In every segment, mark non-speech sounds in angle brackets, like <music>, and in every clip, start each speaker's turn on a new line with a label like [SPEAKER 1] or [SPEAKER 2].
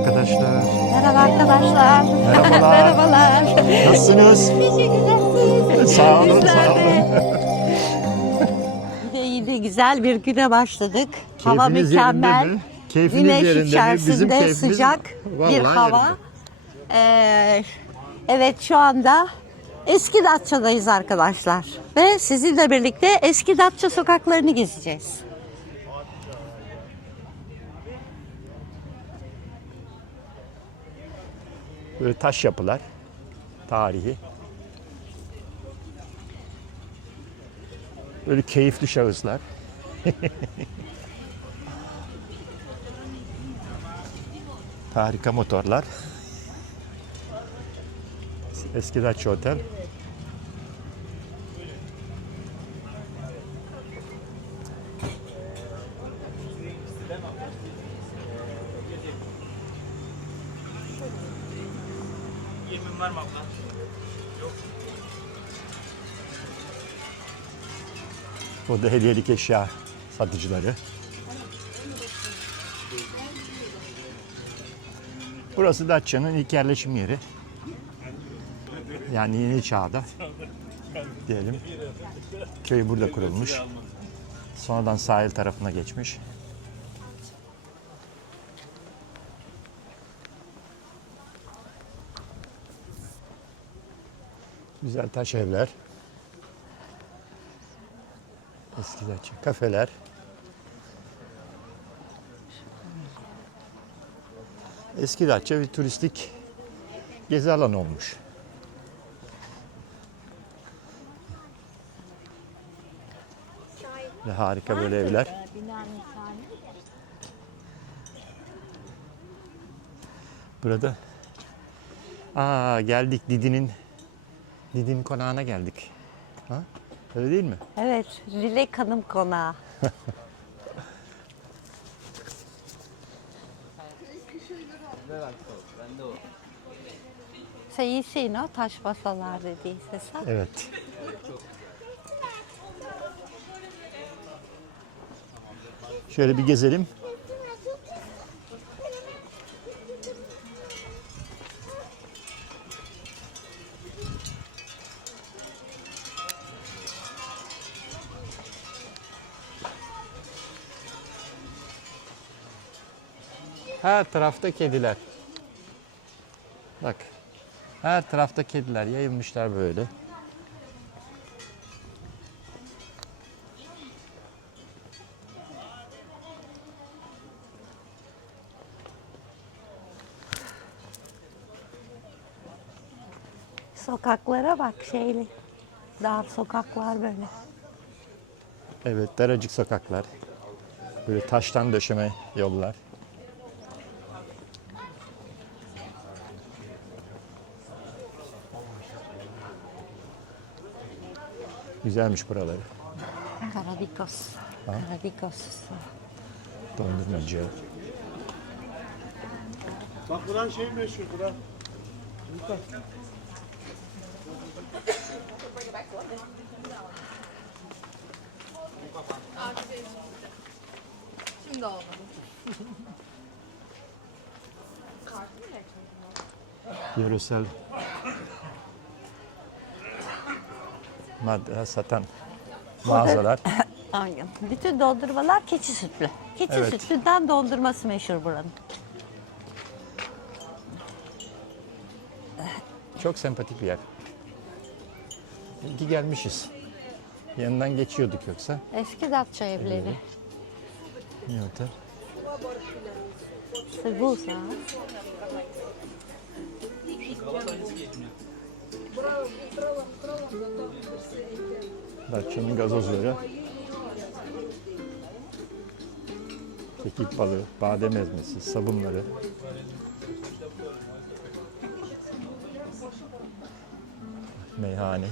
[SPEAKER 1] arkadaşlar.
[SPEAKER 2] Merhaba arkadaşlar.
[SPEAKER 1] Merhabalar. <laughs>
[SPEAKER 2] Merhabalar.
[SPEAKER 1] Nasılsınız?
[SPEAKER 2] Teşekkürler.
[SPEAKER 1] Sağ olun,
[SPEAKER 2] Bizler
[SPEAKER 1] sağ olun. <laughs>
[SPEAKER 2] Yine yine güzel bir güne başladık. hava
[SPEAKER 1] Keyfiniz
[SPEAKER 2] mükemmel.
[SPEAKER 1] mi? Keyfiniz
[SPEAKER 2] Güneş
[SPEAKER 1] yerinde mi?
[SPEAKER 2] içerisinde
[SPEAKER 1] Bizim keyfimiz
[SPEAKER 2] sıcak
[SPEAKER 1] vallahi
[SPEAKER 2] bir hava.
[SPEAKER 1] yerinde.
[SPEAKER 2] Ee, evet şu anda Eski Datça'dayız arkadaşlar. Ve sizinle birlikte Eski Datça sokaklarını gezeceğiz.
[SPEAKER 1] Böyle taş yapılar. Tarihi. Böyle keyifli şahıslar. <laughs> Harika motorlar. Eski Datça Otel. O da hediyelik eşya satıcıları. Burası Datça'nın ilk yerleşim yeri. Yani yeni çağda diyelim. Köy burada kurulmuş. Sonradan sahil tarafına geçmiş. Güzel taş evler. Eski Datça kafeler. Eski Datça bir turistik gezi alanı olmuş. Ve harika böyle evler. Burada Aa geldik Didi'nin Didi'nin konağına geldik. Ha? Öyle değil mi?
[SPEAKER 2] Evet, Dilek Hanım konağı. <laughs> Sen iyisin o taş masalar dediyse sen.
[SPEAKER 1] Evet. Şöyle bir gezelim. Her tarafta kediler. Bak. Her tarafta kediler yayılmışlar böyle.
[SPEAKER 2] Sokaklara bak şeyli. Dar sokaklar böyle.
[SPEAKER 1] Evet, daracık sokaklar. Böyle taştan döşeme yollar. Güzelmiş buraları.
[SPEAKER 2] Karabikos. Karabikos.
[SPEAKER 1] Dondurmacı.
[SPEAKER 3] Bak buranın şey meşhur bura.
[SPEAKER 4] Şimdi olmadı.
[SPEAKER 1] Yöresel madde satan mağazalar. <laughs>
[SPEAKER 2] Aynen. Bütün dondurmalar keçi sütlü. Keçi
[SPEAKER 1] Evet.
[SPEAKER 2] sütlüden dondurması meşhur buranın.
[SPEAKER 1] Çok sempatik bir yer. İyi ki gelmişiz. Yanından geçiyorduk yoksa.
[SPEAKER 2] Eski Datça evleri.
[SPEAKER 1] Ne otel?
[SPEAKER 2] Sıgusa.
[SPEAKER 1] Datça'nın gazozları. Kekik balığı, badem ezmesi, sabunları. Meyhane.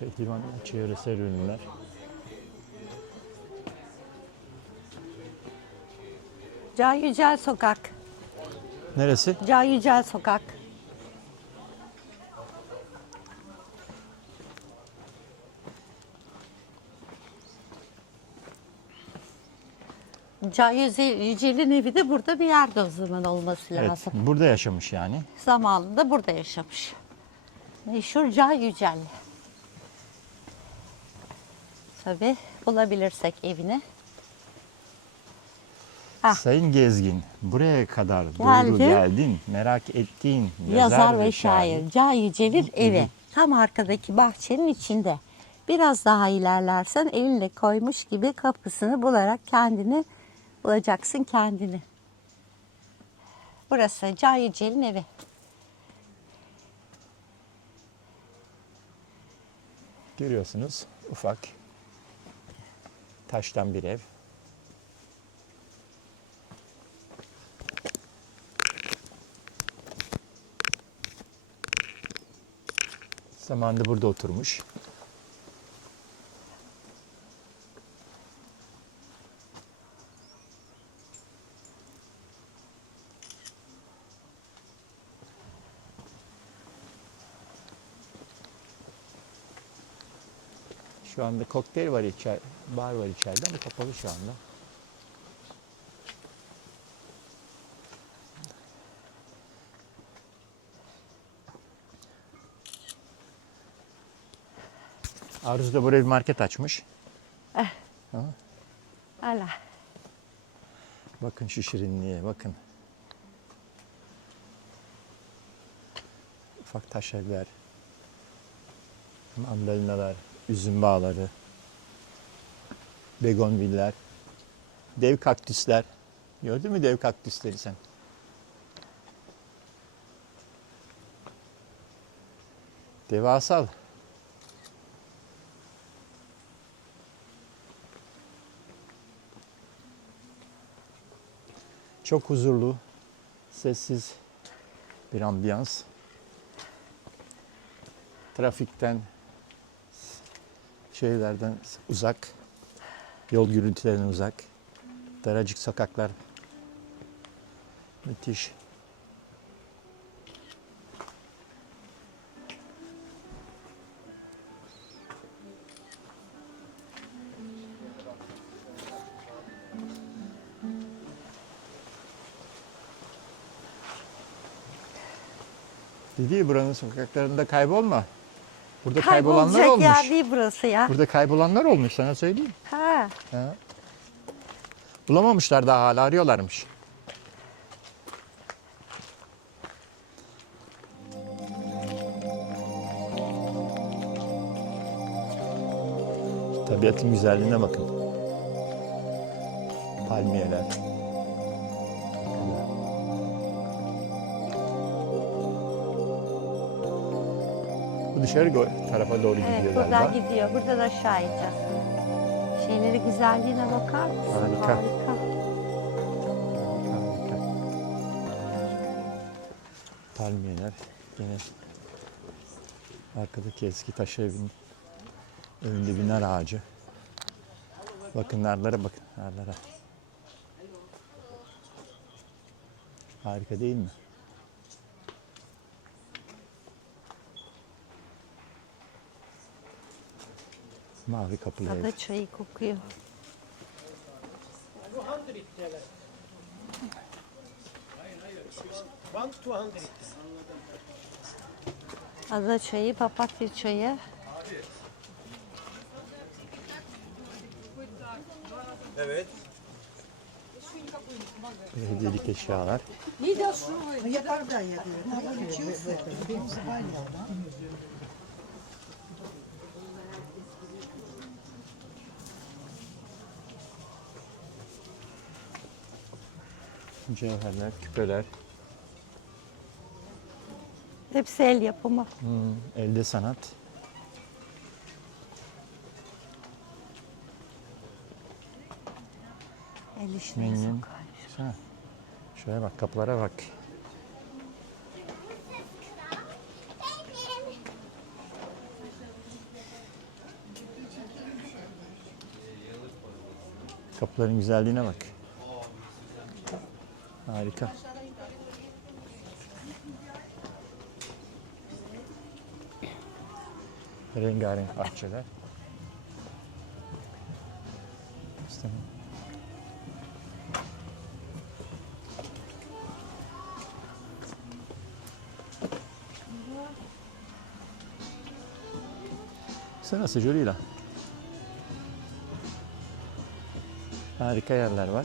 [SPEAKER 1] Pehlivan çevresel ürünler.
[SPEAKER 2] Can Yücel Sokak.
[SPEAKER 1] Neresi?
[SPEAKER 2] Can Yücel Sokak. Yüce- Yücel'in evi de burada bir yerde o zaman olması
[SPEAKER 1] Evet,
[SPEAKER 2] lazım.
[SPEAKER 1] burada yaşamış yani.
[SPEAKER 2] Zamanında burada yaşamış. Meşhur Can Yücel. Tabii bulabilirsek evini. Ah.
[SPEAKER 1] Sayın Gezgin, buraya kadar doğru
[SPEAKER 2] Geldim.
[SPEAKER 1] geldin. Merak ettiğin yazar,
[SPEAKER 2] Yazar ve şair Can Yücel'in evi. Tam arkadaki bahçenin içinde. Biraz daha ilerlersen elinle koymuş gibi kapısını bularak kendini bulacaksın kendini. Burası Can Yücel'in evi.
[SPEAKER 1] Görüyorsunuz ufak taştan bir ev. Zamanında burada oturmuş. Şu anda kokteyl var içer, bar var içeride ama kapalı şu anda. Arzu da buraya bir market açmış.
[SPEAKER 2] Hala.
[SPEAKER 1] Bakın şu şirinliğe bakın. Ufak taş evler. Mandalinalar, üzüm bağları. Begonviller. Dev kaktüsler. Gördün mü dev kaktüsleri sen? Devasal. Çok huzurlu, sessiz bir ambiyans. Trafikten, şeylerden uzak, yol gürültülerinden uzak, daracık sokaklar. Müthiş. Dedi ya buranın sokaklarında kaybolma. Burada kaybolanlar
[SPEAKER 2] Kaybolacak
[SPEAKER 1] olmuş.
[SPEAKER 2] yer değil burası ya.
[SPEAKER 1] Burada kaybolanlar olmuş sana söyleyeyim.
[SPEAKER 2] Ha.
[SPEAKER 1] Ha. Bulamamışlar daha hala arıyorlarmış. Tabiatın güzelliğine bakın. Palmiyeler. Dışarı tarafa doğru
[SPEAKER 2] Evet
[SPEAKER 1] gidiyor
[SPEAKER 2] buradan
[SPEAKER 1] galiba.
[SPEAKER 2] gidiyor. Buradan aşağı ineceğiz. Şeyleri güzelliğine bakar mısın?
[SPEAKER 1] Harika.
[SPEAKER 2] Harika.
[SPEAKER 1] Harika. Palmiyeler gene arkadaki eski taş evin önünde bir nar ağacı. Bakın narlara bakın narlara. Harika değil mi? Mavi kapılı ev.
[SPEAKER 2] Ada çayı kokuyor. Ada çayı, papatya çayı.
[SPEAKER 3] Evet.
[SPEAKER 1] Hediyelik eşyalar. Cevherler, küpeler,
[SPEAKER 2] Hepsi el yapımı.
[SPEAKER 1] hmm, elde sanat.
[SPEAKER 2] El işine
[SPEAKER 1] Mengen. Ha, Şuraya bak, kapılara bak. Kapıların güzelliğine bak. Harika. Rengarenk bahçeler. İşte Baksana sıcırıyla. Harika yerler var.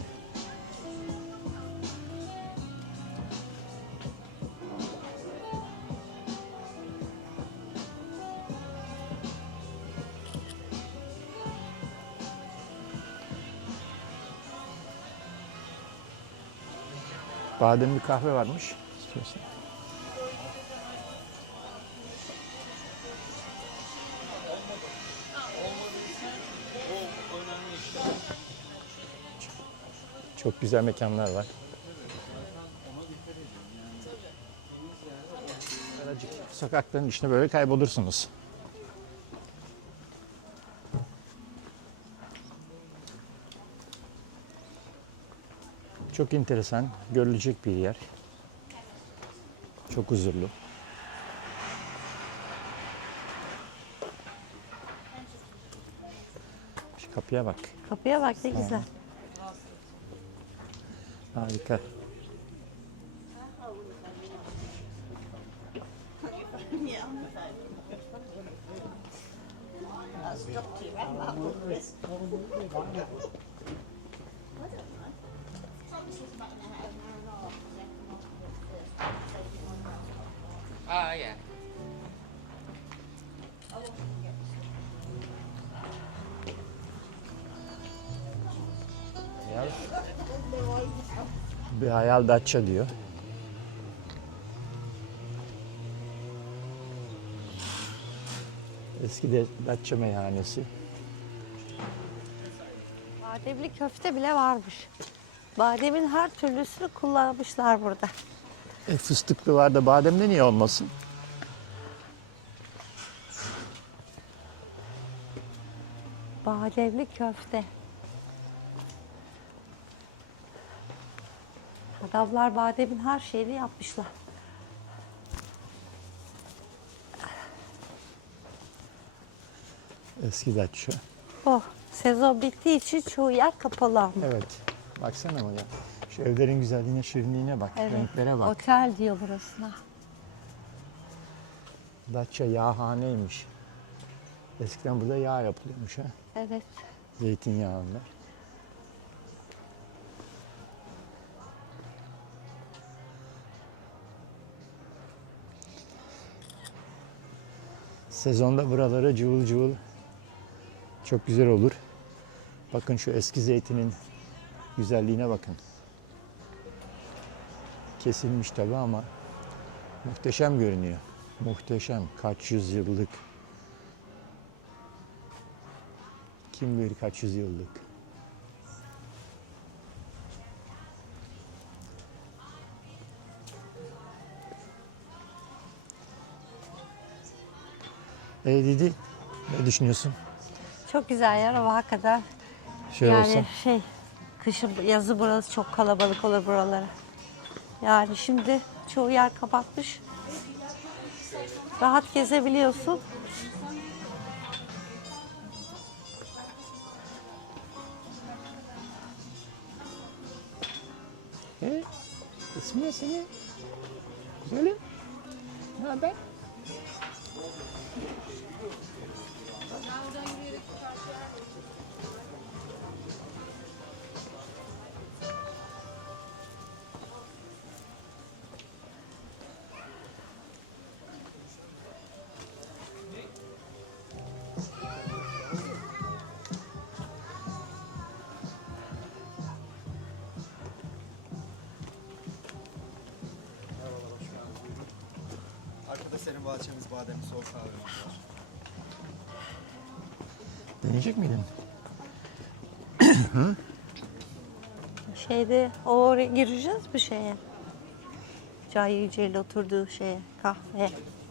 [SPEAKER 1] Badem bir kahve varmış. İstiyorsan. Çok güzel mekanlar var. Sokakların içine böyle kaybolursunuz. Çok enteresan, görülecek bir yer. Çok huzurlu. Şu kapıya bak.
[SPEAKER 2] Kapıya bak ne güzel.
[SPEAKER 1] Harika. <laughs>
[SPEAKER 4] Ah, yeah.
[SPEAKER 1] Bir hayal Datça diyor. Eski de Datça meyhanesi.
[SPEAKER 2] Bademli köfte bile varmış. Bademin her türlüsünü kullanmışlar burada.
[SPEAKER 1] E, fıstıklı var da bademli niye olmasın?
[SPEAKER 2] Bademli köfte. Adamlar bademin her şeyini yapmışlar.
[SPEAKER 1] Eski Datça.
[SPEAKER 2] Oh, sezon bittiği için çoğu yer kapalı ama.
[SPEAKER 1] Evet. Baksana ama ya. Şu evlerin güzelliğine, şirinliğine bak.
[SPEAKER 2] Evet.
[SPEAKER 1] Renklere bak.
[SPEAKER 2] Otel diyor burasına.
[SPEAKER 1] Datça yağhaneymiş. Eskiden burada yağ yapılıyormuş ha.
[SPEAKER 2] Evet.
[SPEAKER 1] Zeytinyağında. Sezonda buraları cıvıl cıvıl çok güzel olur. Bakın şu eski zeytinin güzelliğine bakın. Kesilmiş tabi ama muhteşem görünüyor. Muhteşem. Kaç yüzyıllık. Kim bilir kaç yüzyıllık. E Didi, ne düşünüyorsun?
[SPEAKER 2] Çok güzel yer ama hakikaten
[SPEAKER 1] Şey
[SPEAKER 2] yani
[SPEAKER 1] olsa,
[SPEAKER 2] şey kışın yazı burası çok kalabalık olur buralara. Yani şimdi çoğu yer kapatmış. Rahat gezebiliyorsun.
[SPEAKER 1] e, ismi ne senin? Söyle. Ne haber?
[SPEAKER 3] Arkada senin bahçemiz bademli soğuk kahvemiz var.
[SPEAKER 1] Deneyecek miydin?
[SPEAKER 2] Şeyde o oraya gireceğiz bir şeye. Cay Yücel'in oturduğu şeye, kahveye.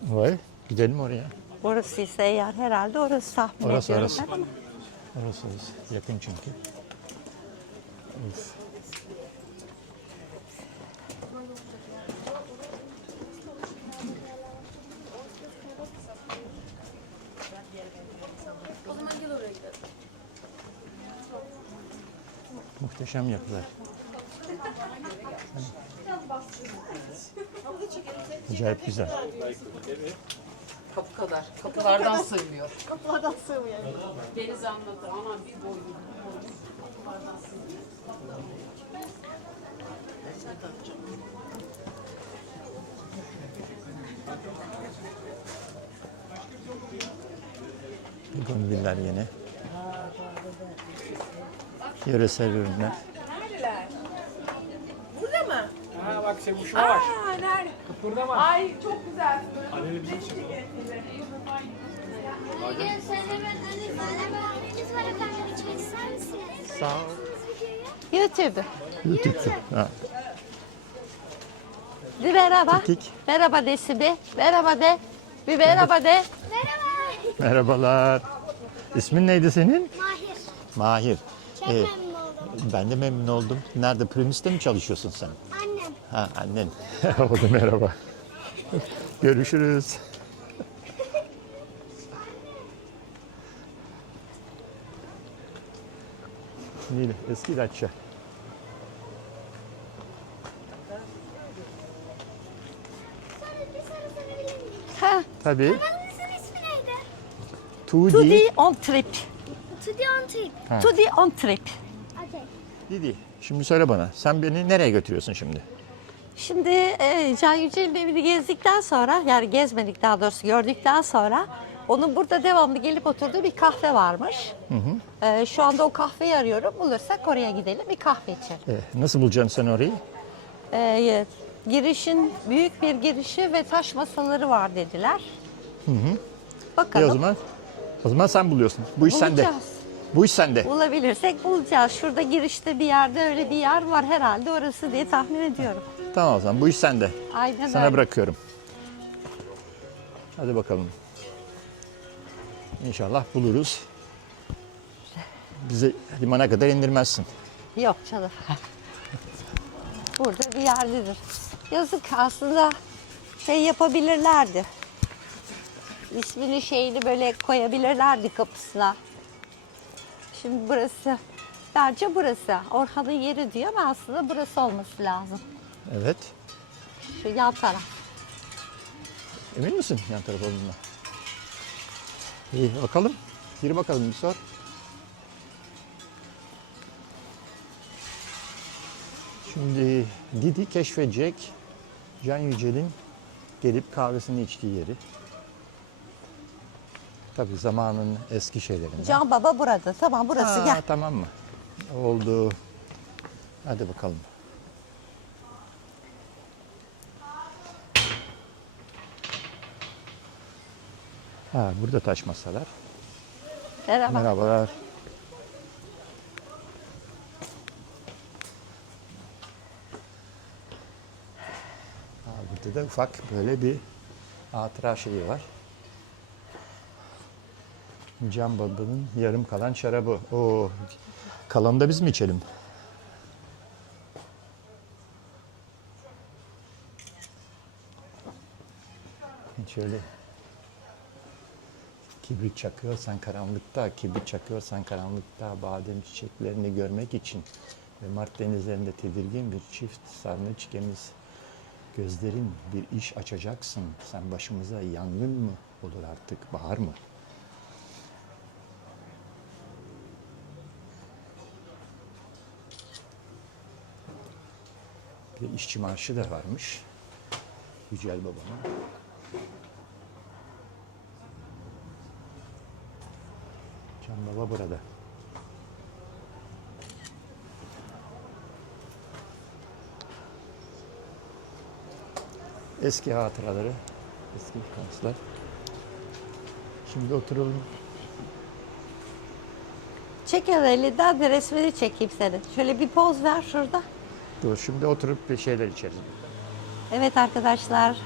[SPEAKER 1] Vay, gidelim oraya.
[SPEAKER 2] Orası ise eğer herhalde orası tahmin
[SPEAKER 1] Orası,
[SPEAKER 2] ediyorum
[SPEAKER 1] orası.
[SPEAKER 2] ben ama.
[SPEAKER 1] Orası orası. Yakın çünkü. Of. Muhteşem yapılar. Acayip güzel.
[SPEAKER 4] kapı kadar. Kapılardan sığmıyor.
[SPEAKER 5] Kapılardan sığmıyor.
[SPEAKER 4] Deniz anlatır. Ama bir boylu. bir boylu. Kapılardan sığmıyor.
[SPEAKER 1] Gönüllüler yine. Yöresel ürünler.
[SPEAKER 6] Ha bak senin şuna bak.
[SPEAKER 5] Ay çok güzel.
[SPEAKER 7] Gel sen hemen hani bana haberiniz var efendim. Çek ister misiniz?
[SPEAKER 1] Sağ ol.
[SPEAKER 2] YouTube.
[SPEAKER 1] YouTube. Ha.
[SPEAKER 2] Bir merhaba.
[SPEAKER 1] Tik.
[SPEAKER 2] Merhaba desi bir. Merhaba de. Bir merhaba de.
[SPEAKER 7] Merhaba.
[SPEAKER 1] Merhabalar. İsmin neydi senin?
[SPEAKER 7] Mahir.
[SPEAKER 1] Mahir.
[SPEAKER 7] Çok
[SPEAKER 1] Ee,
[SPEAKER 7] memnun oldum.
[SPEAKER 1] ben de memnun oldum. Nerede? Primus'ta mı çalışıyorsun sen?
[SPEAKER 7] Annem.
[SPEAKER 1] Ha annen. <laughs> o da merhaba. Görüşürüz. Neydi? Eski Datça.
[SPEAKER 7] Sonra bir soru sorabilir miyim?
[SPEAKER 2] Ha,
[SPEAKER 1] Tabii.
[SPEAKER 7] Kanalınızın ismi neydi?
[SPEAKER 2] to
[SPEAKER 1] Tudi.
[SPEAKER 2] the on trip.
[SPEAKER 7] The on trip.
[SPEAKER 1] Ha.
[SPEAKER 2] To the on trip.
[SPEAKER 7] Okay.
[SPEAKER 1] Didi. Şimdi söyle bana. Sen beni nereye götürüyorsun şimdi?
[SPEAKER 2] Şimdi e, Can Yücel'in evini gezdikten sonra yani gezmedik daha doğrusu gördükten sonra onun burada devamlı gelip oturduğu bir kahve varmış. E, şu anda o kahveyi arıyorum. Bulursak oraya gidelim bir kahve içelim.
[SPEAKER 1] Ee, nasıl bulacaksın sen orayı?
[SPEAKER 2] E, girişin büyük bir girişi ve taş masaları var dediler.
[SPEAKER 1] E
[SPEAKER 2] Bakalım.
[SPEAKER 1] o zaman o zaman sen buluyorsun. Bu iş sende. Bu iş sende.
[SPEAKER 2] Bulabilirsek bulacağız. Şurada girişte bir yerde öyle bir yer var herhalde orası diye tahmin ediyorum.
[SPEAKER 1] Tamam o zaman bu iş sende.
[SPEAKER 2] Aynen
[SPEAKER 1] Sana
[SPEAKER 2] öyle.
[SPEAKER 1] bırakıyorum. Hadi bakalım. İnşallah buluruz. Bizi limana kadar indirmezsin.
[SPEAKER 2] Yok canım. <laughs> Burada bir yerdedir. Yazık aslında şey yapabilirlerdi. İsmini şeyini böyle koyabilirlerdi kapısına. Şimdi burası, bence burası. Orhan'ın yeri diyor ama aslında burası olması lazım.
[SPEAKER 1] Evet.
[SPEAKER 2] Şu yan taraf.
[SPEAKER 1] Emin misin yan taraf olduğuna? İyi bakalım. Gir bakalım bir sor. Şimdi Didi keşfedecek Can Yücel'in gelip kahvesini içtiği yeri. Tabii zamanın eski şeylerinden.
[SPEAKER 2] Can Baba burada. Tamam burası
[SPEAKER 1] Aa,
[SPEAKER 2] gel.
[SPEAKER 1] Tamam mı? Oldu. Hadi bakalım. Ha, burada taş masalar.
[SPEAKER 2] Merhaba.
[SPEAKER 1] Merhabalar. Ha, burada da ufak böyle bir hatıra şeyi var. Can Baba'nın yarım kalan şarabı. O kalanı da biz mi içelim? Şöyle kibrit çakıyorsan karanlıkta, kibrit çakıyorsan karanlıkta badem çiçeklerini görmek için ve Mart denizlerinde tedirgin bir çift sarnıç gemiz gözlerin bir iş açacaksın. Sen başımıza yangın mı olur artık, bahar mı? De işçi marşı da varmış. Yücel Baba'nın. Can Baba burada. Eski hatıraları, eski kanslar. Şimdi oturalım.
[SPEAKER 2] Çek el elinden de resmini çekeyim senin. Şöyle bir poz ver şurada.
[SPEAKER 1] Dur şimdi oturup bir şeyler içelim.
[SPEAKER 2] Evet arkadaşlar,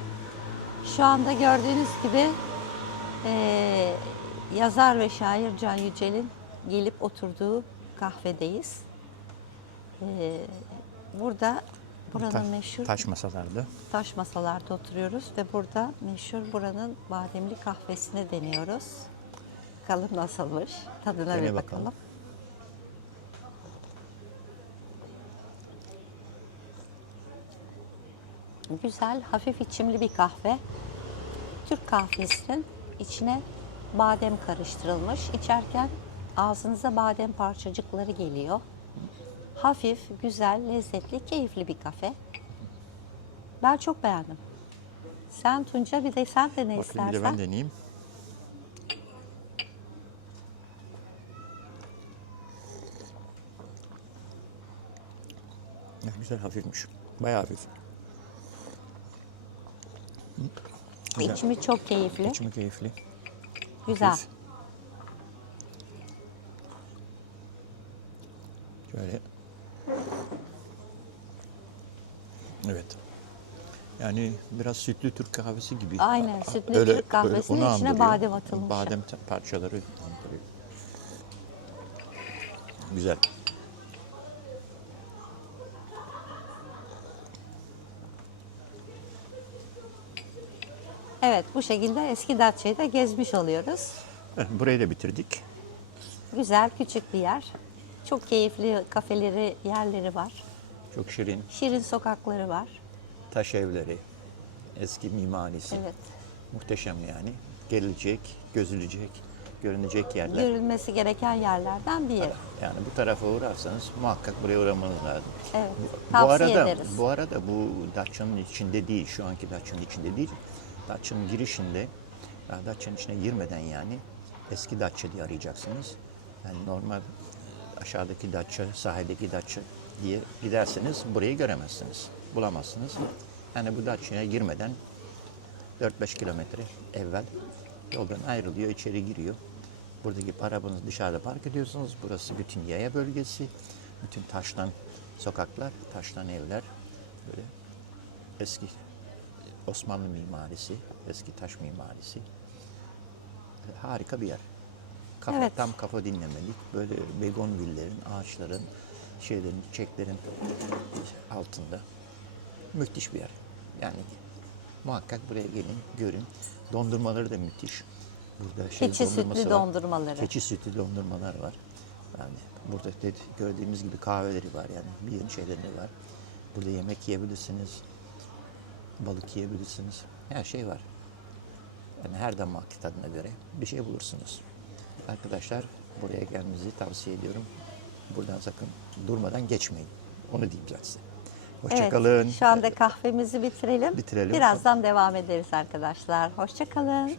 [SPEAKER 2] şu anda gördüğünüz gibi eee, yazar ve şair Can Yücel'in gelip oturduğu kahvedeyiz. Eee, burada buranın
[SPEAKER 1] Taş,
[SPEAKER 2] meşhur
[SPEAKER 1] taş masalarda.
[SPEAKER 2] taş masalarda oturuyoruz ve burada meşhur buranın bademli kahvesini deniyoruz. Bakalım nasılmış, tadına
[SPEAKER 1] Dene
[SPEAKER 2] bir
[SPEAKER 1] bakalım.
[SPEAKER 2] bakalım. Güzel, hafif içimli bir kahve. Türk kahvesinin içine badem karıştırılmış. İçerken ağzınıza badem parçacıkları geliyor. Hafif, güzel, lezzetli, keyifli bir kafe. Ben çok beğendim. Sen Tunca bir de sen de ne
[SPEAKER 1] Bakayım bir de ben
[SPEAKER 2] istersen.
[SPEAKER 1] deneyeyim. Ya, güzel hafifmiş. Bayağı hafif. Güzel.
[SPEAKER 2] İçimi çok keyifli.
[SPEAKER 1] İçimi keyifli.
[SPEAKER 2] Güzel.
[SPEAKER 1] Şöyle. Evet. Yani biraz sütlü Türk kahvesi gibi.
[SPEAKER 2] Aynen, sütlü Türk kahvesinin içine
[SPEAKER 1] andırıyor.
[SPEAKER 2] badem atılmış.
[SPEAKER 1] Badem parçaları andırıyor. Güzel.
[SPEAKER 2] Evet bu şekilde eski Datça'yı da gezmiş oluyoruz.
[SPEAKER 1] Evet, Burayı da bitirdik.
[SPEAKER 2] Güzel küçük bir yer. Çok keyifli kafeleri, yerleri var.
[SPEAKER 1] Çok şirin.
[SPEAKER 2] Şirin sokakları var.
[SPEAKER 1] Taş evleri. Eski mimarisi.
[SPEAKER 2] Evet.
[SPEAKER 1] Muhteşem yani. Gelecek, gözülecek, görünecek yerler.
[SPEAKER 2] Görülmesi gereken yerlerden bir yer.
[SPEAKER 1] Yani bu tarafa uğrarsanız muhakkak buraya uğramanız lazım.
[SPEAKER 2] Evet.
[SPEAKER 1] Bu
[SPEAKER 2] Tavsiye
[SPEAKER 1] arada,
[SPEAKER 2] ederiz.
[SPEAKER 1] bu arada bu Datça'nın içinde değil, şu anki Datça'nın içinde değil. Datça'nın girişinde, Datça'nın içine girmeden yani eski Datça diye arayacaksınız. Yani normal e, aşağıdaki Datça, sahildeki Datça diye giderseniz burayı göremezsiniz, bulamazsınız. Yani bu Datça'ya girmeden 4-5 kilometre evvel yoldan ayrılıyor, içeri giriyor. Buradaki arabanızı dışarıda park ediyorsunuz. Burası bütün yaya bölgesi. Bütün taştan sokaklar, taştan evler. Böyle eski Osmanlı mimarisi, eski taş mimarisi. Harika bir yer. Kafa,
[SPEAKER 2] Evet.
[SPEAKER 1] Tam kafa dinlemelik. Böyle begonvillerin, ağaçların, şeylerin, çiçeklerin altında. Müthiş bir yer. Yani muhakkak buraya gelin, görün. Dondurmaları da müthiş. Burada şey
[SPEAKER 2] Keçi
[SPEAKER 1] dondurması
[SPEAKER 2] sütlü
[SPEAKER 1] var.
[SPEAKER 2] dondurmaları.
[SPEAKER 1] Keçi sütlü dondurmalar var. Yani burada dedi, gördüğümüz gibi kahveleri var yani bir yeni şeyleri var. Burada yemek yiyebilirsiniz. Balık yiyebilirsiniz. Her şey var. Yani her damak tadına göre bir şey bulursunuz. Arkadaşlar buraya gelmenizi tavsiye ediyorum. Buradan sakın durmadan geçmeyin. Onu diyeyim ben size. Hoşçakalın.
[SPEAKER 2] Evet, şu anda kahvemizi bitirelim.
[SPEAKER 1] Bitirelim.
[SPEAKER 2] Birazdan devam ederiz arkadaşlar. Hoşçakalın.